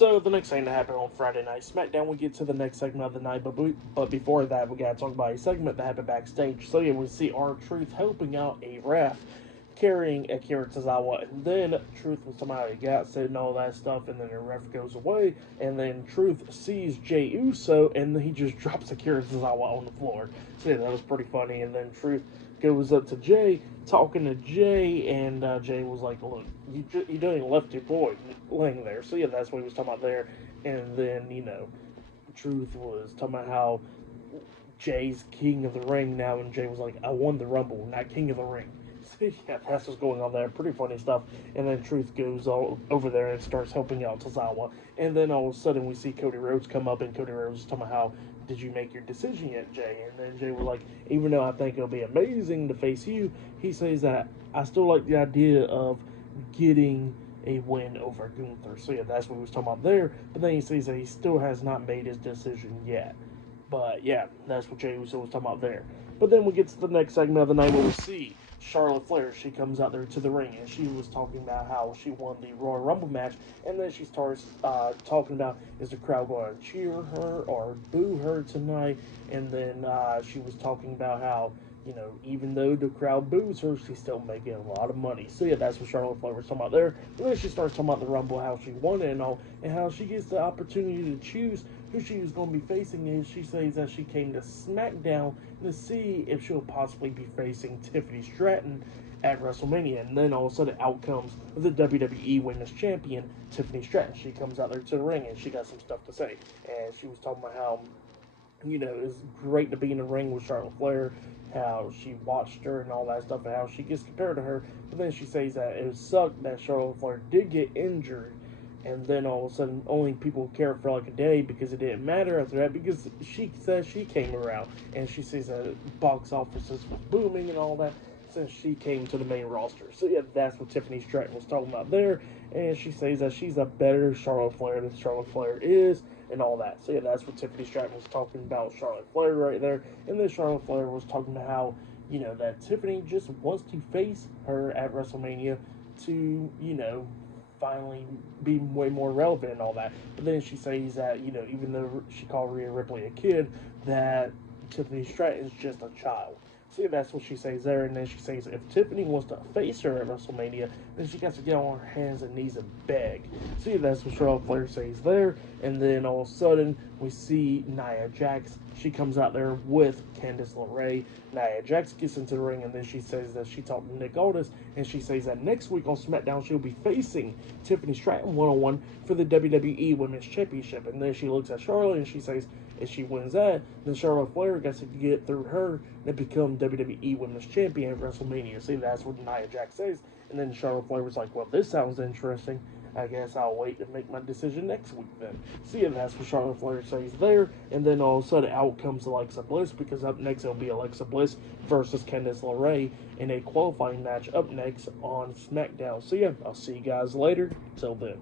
So the next thing that happened on Friday Night SmackDown, we get to the next segment of the night, but before that, we gotta talk about a segment that happened backstage. So yeah, we see R-Truth helping out a ref carrying Akira Tozawa, and then Truth was somehow he got said and all that stuff, and then the ref goes away, and then Truth sees Jey Uso, and then he just drops Akira Tozawa on the floor. So yeah, that was pretty funny, and then Truth goes up to Jey, talking to Jey, and Jey was like, look, you done left your boy laying there. So yeah, that's what he was talking about there, and then, Truth was talking about how Jey's king of the ring now, and Jey was like, I won the Rumble, not king of the ring. So yeah, that's what's going on there. Pretty funny stuff. And then Truth goes all over there and starts helping out Tozawa. And then all of a sudden we see Cody Rhodes come up, and Cody Rhodes is talking about how, did you make your decision yet, Jey? And then Jey was like, even though I think it'll be amazing to face you, he says that I still like the idea of getting a win over Gunther. So yeah, that's what he was talking about there. But then he says that he still has not made his decision yet. But yeah, that's what Jey Uso was talking about there. But then we get to the next segment of the night where we see Charlotte Flair. She comes out there to the ring, and she was talking about how she won the Royal Rumble match, and then she starts talking about, is the crowd going to cheer her or boo her tonight? And then she was talking about how, even though the crowd boos her, she's still making a lot of money. So yeah, that's what Charlotte Flair was talking about there. And then she starts talking about the Rumble, how she won it and all, and how she gets the opportunity to choose who she was going to be facing. And she says that she came to SmackDown to see if she'll possibly be facing Tiffany Stratton at WrestleMania. And then all of a sudden out comes the WWE Women's Champion, Tiffany Stratton. She comes out there to the ring, and she got some stuff to say. And she was talking about how, it's great to be in the ring with Charlotte Flair, how she watched her and all that stuff, and how she gets compared to her. But then she says that it sucked that Charlotte Flair did get injured, and then all of a sudden only people care for like a day because it didn't matter after that, because she says she came around, and she says that box offices was booming and all that since she came to the main roster. So yeah, that's what Tiffany Stratton was talking about there, and she says that she's a better Charlotte Flair than Charlotte Flair is, and all that. So yeah, that's what Tiffany Stratton was talking about, Charlotte Flair right there. And then Charlotte Flair was talking about how, that Tiffany just wants to face her at WrestleMania to, finally be way more relevant and all that. But then she says that, even though she called Rhea Ripley a kid, that Tiffany Stratton is just a child. See, that's what she says there. And then she says if Tiffany wants to face her at WrestleMania, then she got to get on her hands and knees and beg. See, that's what Charlotte Flair says there. And then all of a sudden, we see Nia Jax. She comes out there with Candice LeRae. Nia Jax gets into the ring, and then she says that she talked to Nick Aldis, and she says that next week on SmackDown, she'll be facing Tiffany Stratton one-on-one for the WWE Women's Championship. And then she looks at Charlotte, and she says if she wins that, then Charlotte Flair gets to get through her and become WWE Women's Champion at WrestleMania. See, that's what Nia Jax says. And then Charlotte Flair was like, well, this sounds interesting. I guess I'll wait to make my decision next week then. See, and that's what Charlotte Flair says there. And then all of a sudden out comes Alexa Bliss, because up next it'll be Alexa Bliss versus Candice LeRae in a qualifying match up next on SmackDown. So yeah, I'll see you guys later. Till then.